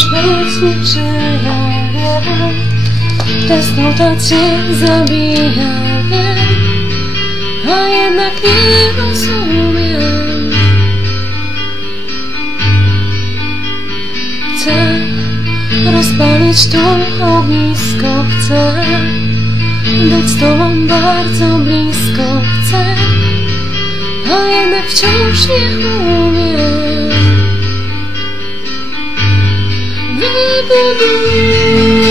chcesz być niczyja, wiem Tęsknota cię zabija, wiem A jednak nie rozumiem. Chcę rozpalić tu ognisko, chcę być z tobą bardzo blisko, chcę A jednak wciąż nie umiem powoduje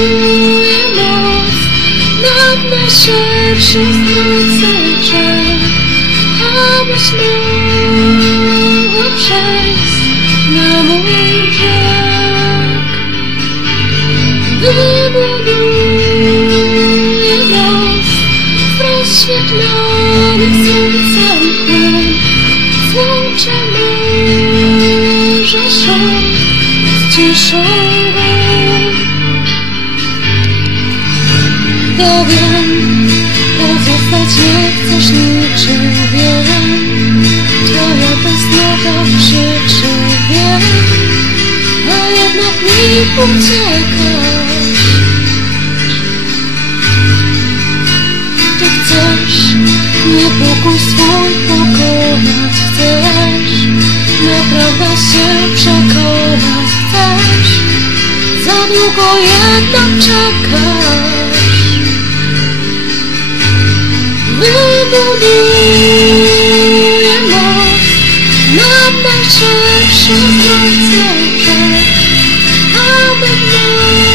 moc nad najszerszym strąceczem, abyś mogła przejść na mój brzeg. Wybuduje Ja wiem, pozostać nie chcesz niczym, wiem. Twoja tęsknota krzyczy, wiem A jednak mi uciekasz. Ty chcesz niepokój swój pokonać? Chcesz naprawdę się przekonać? Chcesz za długo jednak 孤独眼眸，那满身伤的人，他的梦。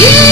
You